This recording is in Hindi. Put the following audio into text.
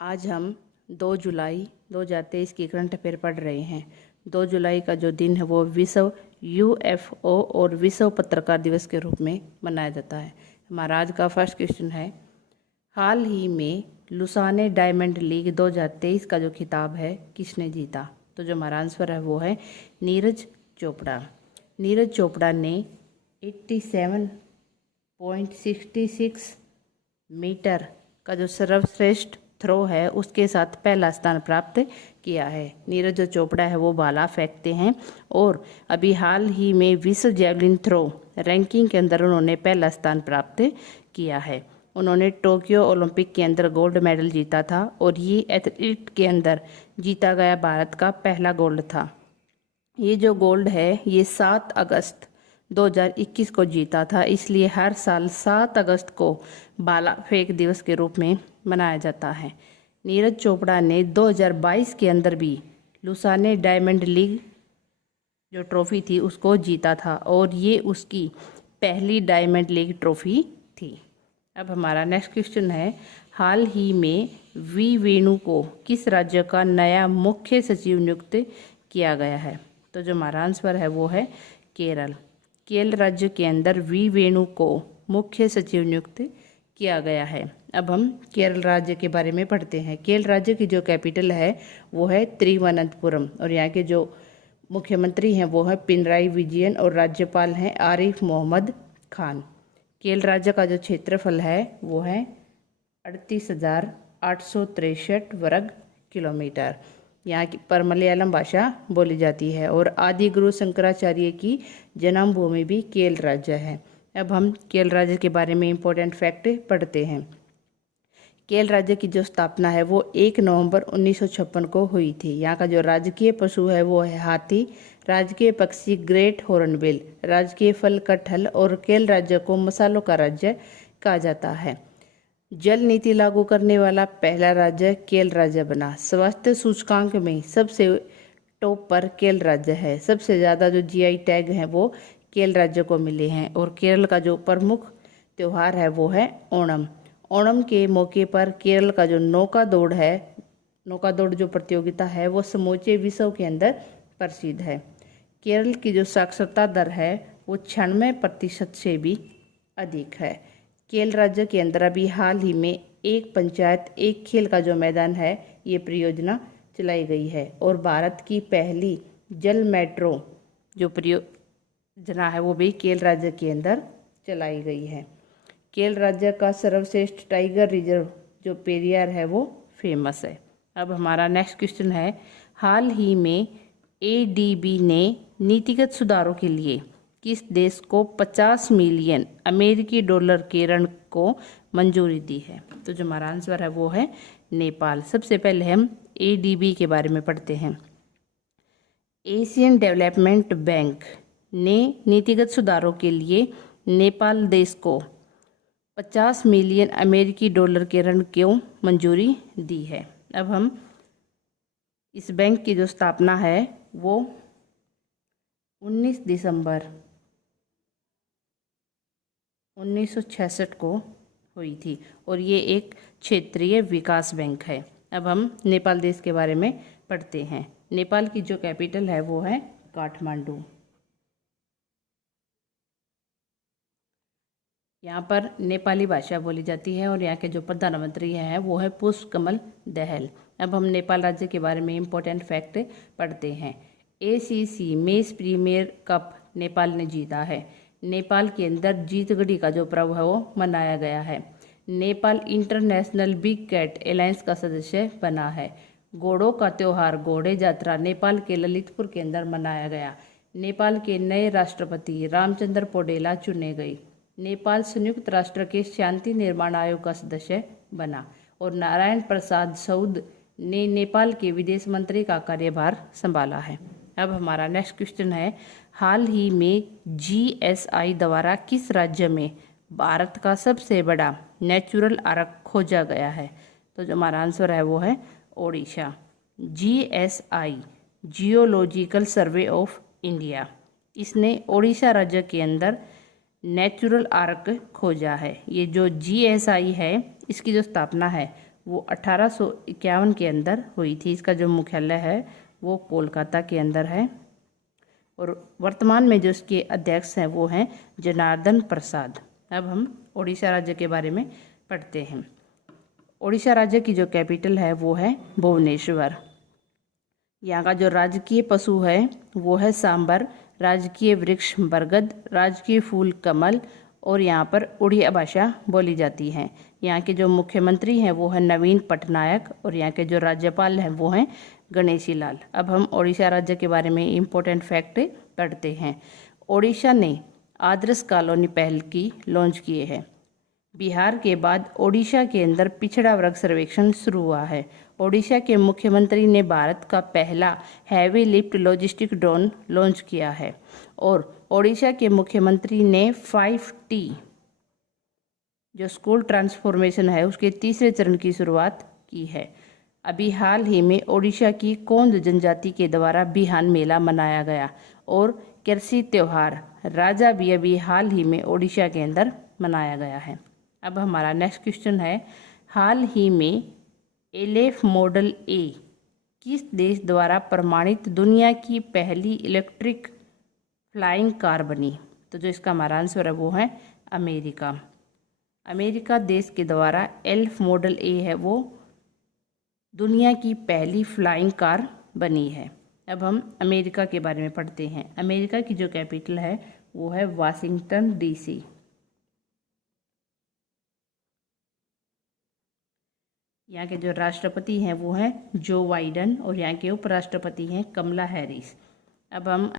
आज हम 2 जुलाई 2023 की करंट अफेयर पढ़ रहे हैं। 2 जुलाई का जो दिन है वो विश्व यूएफओ और विश्व पत्रकार दिवस के रूप में मनाया जाता है। हमारा आज का फर्स्ट क्वेश्चन है, हाल ही में लुसाने डायमंड लीग 2023 का जो खिताब है किसने जीता? तो जो हमारा आंसर है वो है नीरज चोपड़ा। नीरज चोपड़ा ने 87.66 मीटर का जो सर्वश्रेष्ठ थ्रो है उसके साथ पहला स्थान प्राप्त किया है। नीरज चोपड़ा है वो भाला फेंकते हैं और अभी हाल ही में विश्व जैवलिन थ्रो रैंकिंग के अंदर उन्होंने पहला स्थान प्राप्त किया है। उन्होंने टोक्यो ओलंपिक के अंदर गोल्ड मेडल जीता था और ये एथलीट के अंदर जीता गया भारत का पहला गोल्ड था। ये जो गोल्ड है ये 7 अगस्त 2021 को जीता था, इसलिए हर साल 7 अगस्त को भाला फेंक दिवस के रूप में मनाया जाता है। नीरज चोपड़ा ने 2022 के अंदर भी लुसाने डायमंड लीग जो ट्रॉफी थी उसको जीता था और ये उसकी पहली डायमंड लीग ट्रॉफी थी। अब हमारा नेक्स्ट क्वेश्चन है, हाल ही में वी वेणु को किस राज्य का नया मुख्य सचिव नियुक्त किया गया है? तो जो हमारा आंसर है वो है केरल। केरल राज्य के अंदर वी वेणु को मुख्य सचिव नियुक्त किया गया है। अब हम केरल राज्य के बारे में पढ़ते हैं। केरल राज्य की जो कैपिटल है वो है तिरुवनंतपुरम और यहाँ के जो मुख्यमंत्री हैं वो है पिनराई विजयन और राज्यपाल हैं आरिफ मोहम्मद खान। केरल राज्य का जो क्षेत्रफल है वो है 38,863 वर्ग किलोमीटर। यहाँ की पर मलयालम भाषा बोली जाती है और आदि गुरु शंकराचार्य की जन्मभूमि भी केरल राज्य है। अब हम केरल राज्य के बारे में इम्पोर्टेंट फैक्ट पढ़ते हैं। केरल राज्य की जो स्थापना है वो 1 नवंबर 1956 को हुई थी। यहाँ का जो राजकीय पशु है वो है हाथी, राजकीय पक्षी ग्रेट हॉर्नबिल, राजकीय फल कटहल और केरल राज्य को मसालों का राज्य कहा जाता है। जल नीति लागू करने वाला पहला राज्य केरल राज्य बना। स्वास्थ्य सूचकांक में सबसे टॉप पर केरल राज्य है। सबसे ज़्यादा जो जीआई टैग हैं वो केरल राज्य को मिले हैं और केरल का जो प्रमुख त्यौहार है वो है ओणम। ओणम के मौके पर केरल का जो नौका दौड़ है, नौका दौड़ जो प्रतियोगिता है वो समूचे विश्व के अंदर प्रसिद्ध है। केरल की जो साक्षरता दर है वो 96% से भी अधिक है। केरल राज्य के अंदर अभी हाल ही में एक पंचायत एक खेल का जो मैदान है ये परियोजना चलाई गई है और भारत की पहली जल मेट्रो जो परियोजना है वो भी केरल राज्य के अंदर चलाई गई है। केरल राज्य का सर्वश्रेष्ठ टाइगर रिजर्व जो पेरियार है वो फेमस है। अब हमारा नेक्स्ट क्वेश्चन है, हाल ही में एडीबी ने नीतिगत सुधारों के लिए किस देश को 50 मिलियन अमेरिकी डॉलर के ऋण को मंजूरी दी है? तो जो हमारा आंसर है वो है नेपाल। सबसे पहले हम एडीबी के बारे में पढ़ते हैं। एशियन डेवलपमेंट बैंक ने नीतिगत सुधारों के लिए नेपाल देश को 50 मिलियन अमेरिकी डॉलर के ऋण क्यों मंजूरी दी है? अब हम इस बैंक की जो स्थापना है वो 19 दिसंबर 1966 को हुई थी और ये एक क्षेत्रीय विकास बैंक है। अब हम नेपाल देश के बारे में पढ़ते हैं। नेपाल की जो कैपिटल है वो है काठमांडू। यहाँ पर नेपाली भाषा बोली जाती है और यहाँ के जो प्रधानमंत्री हैं वो है पुष्प कमल दहल। अब हम नेपाल राज्य के बारे में इम्पोर्टेंट फैक्ट पढ़ते हैं। ACC men's premier cup Nepal ने जीता है। नेपाल के अंदर जीतगढ़ी का जो पर्व है वो मनाया गया है। Nepal international big cat alliance का सदस्य बना है। घोड़ों का त्यौहार घोड़े यात्रा नेपाल के ललितपुर के अंदर मनाया गया। नेपाल के नए राष्ट्रपति रामचंद्र पौडेला चुने गए। नेपाल संयुक्त राष्ट्र के शांति निर्माण आयोग का सदस्य बना और नारायण प्रसाद सऊद ने नेपाल के विदेश मंत्री का कार्यभार संभाला है। अब हमारा नेक्स्ट क्वेश्चन है, हाल ही में जीएसआई द्वारा किस राज्य में भारत का सबसे बड़ा नेचुरल आर्क खोजा गया है? तो जो हमारा आंसर है वो है Odisha. GSI geological survey of India, इसने ओडिशा राज्य के अंदर नेचुरल आर्क खोजा है। ये जो जीएसआई है इसकी जो स्थापना है वो 1851 के अंदर हुई थी। इसका जो मुख्यालय है वो कोलकाता के अंदर है और वर्तमान में जो इसके अध्यक्ष हैं वो हैं जनार्दन प्रसाद। अब हम ओडिशा राज्य के बारे में पढ़ते हैं। ओडिशा राज्य की जो कैपिटल है वो है भुवनेश्वर। यहाँ का जो राजकीय पशु है वो है सांबर, राजकीय वृक्ष बरगद, राजकीय फूल कमल और यहाँ पर उड़िया भाषा बोली जाती है। यहाँ के जो मुख्यमंत्री हैं वो है नवीन पटनायक और यहाँ के जो राज्यपाल हैं वो हैं गणेशी लाल। अब हम ओडिशा राज्य के बारे में इम्पोर्टेंट फैक्ट पढ़ते हैं। ओडिशा ने आदर्श कॉलोनी पहल की लॉन्च किए हैं। बिहार के बाद ओडिशा के अंदर पिछड़ा वर्ग सर्वेक्षण शुरू हुआ है। ओडिशा के मुख्यमंत्री ने भारत का पहला heavy lift logistic drone launch किया है और ओडिशा के मुख्यमंत्री ने 5T जो स्कूल ट्रांसफॉर्मेशन है उसके तीसरे चरण की शुरुआत की है। अभी हाल ही में ओडिशा की कोंद जनजाति के द्वारा बिहान मेला मनाया गया और कृषि त्योहार राजा भी अभी हाल ही में ओडिशा के अंदर मनाया गया है। अब हमारा नेक्स्ट क्वेश्चन है, हाल ही में एलेफ मॉडल ए किस देश द्वारा प्रमाणित दुनिया की पहली इलेक्ट्रिक फ्लाइंग कार बनी? तो जो इसका हमारा आंसर है वो है अमेरिका। अमेरिका देश के द्वारा एल्फ मॉडल ए है वो दुनिया की पहली फ्लाइंग कार बनी है। अब हम अमेरिका के बारे में पढ़ते हैं। अमेरिका की जो कैपिटल है वो है वाशिंगटन DC। यहाँ के जो राष्ट्रपति हैं वो हैं जो बाइडेन और यहाँ के उपराष्ट्रपति हैं कमला हैरिस। अब हम